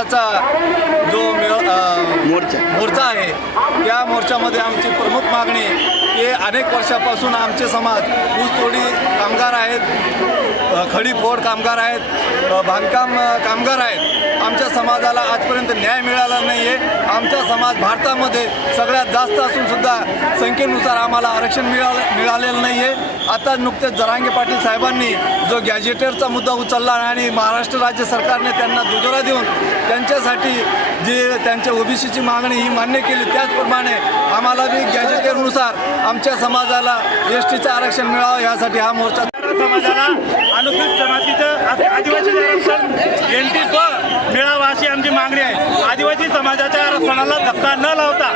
समाजाचा जो मोर्चा. मोर्चा आहे त्या मोर्चामध्ये आमची प्रमुख मागणी की अनेक वर्षापासून आमचे समाज ऊसतोडी कामगार आहेत. खडीफोड कामगार आहेत बांधकाम कामगार आहेत. आमच्या समाजाला आजपर्यंत न्याय मिळाला नाही आहे आमचा समाज भारतामध्ये सगळ्यात जास्त असूनसुद्धा संख्येनुसार आम्हाला आरक्षण मिळालं मिळालेलं नाही आहे आता नुकतेच जरांगे पाटील साहेबांनी जो गॅजेटरचा मुद्दा उचलला आणि महाराष्ट्र राज्य सरकारने त्यांना दुजोरा देऊन त्यांच्यासाठी जे त्यांच्या ओबीसीची मागणी ही मान्य केली त्याचप्रमाणे आम्हाला बी गॅजेटरनुसार आमच्या समाजाला एस टीचं आरक्षण मिळावं यासाठी हा मोर्चा समाजाला अनुसूचित जमातीचं आदिवासी आरक्षण एन टी प मिळावा अशी आमची मागणी आहे. आदिवासी समाजाच्या आरक्षणाला धक्का न लावता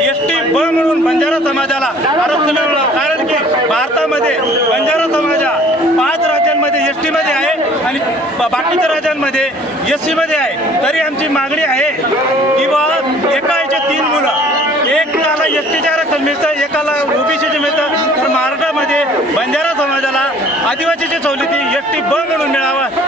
एस टी ब म्हणून बंजारा समाजाला आरक्षण मिळावं. कारण की भारतामध्ये बंजारा समाजा पाच राज्यांमध्ये एस टीमध्ये आहे आणि बाकीच्या राज्यांमध्ये एस सीमध्ये आहे. तरी आमची मागणी आहे की बा एका याचे तीन मुलं एकाला एस टीचे आरक्षण मिळतं एकाला ओबीसी मिळतं तर महाराष्ट्रामध्ये बंजारा समाजाला आदिवासीची सवलती एस टी ब म्हणून मिळावं